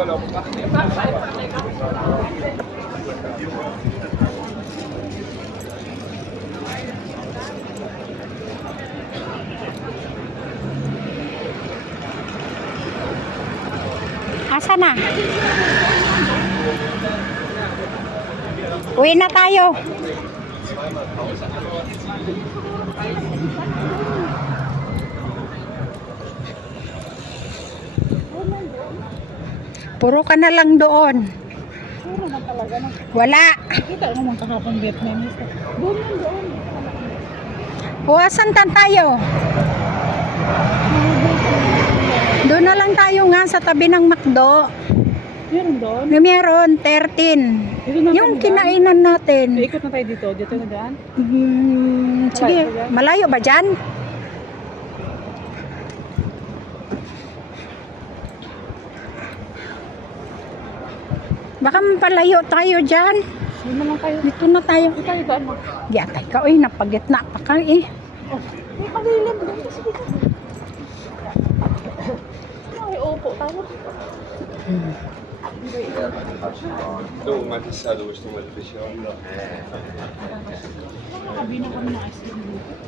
Asa na? Uwi na tayo. Puro ka na lang doon. Puro na talaga na. Wala. Kita naman kahapon Vietnamese. Doon yan, doon. Asan tayo? Doon na lang tayo nga sa tabi ng McDo. Meron doon? Meron, 13. Yung kinainan natin. Ikot na tayo dito. Dito na dyan? Sige, malayo ba dyan? Baka mapalayo tayo dyan. Doon na lang tayo. Dito na tayo. Dito tayo ba? Ano? Yatay ka, uy, napagitna pa ka eh. Oh, may palilim. Sige ka. Ay, opo tayo. Doon, matisado gusto mo ito siya. Nakakabina kami ng ice cream dito.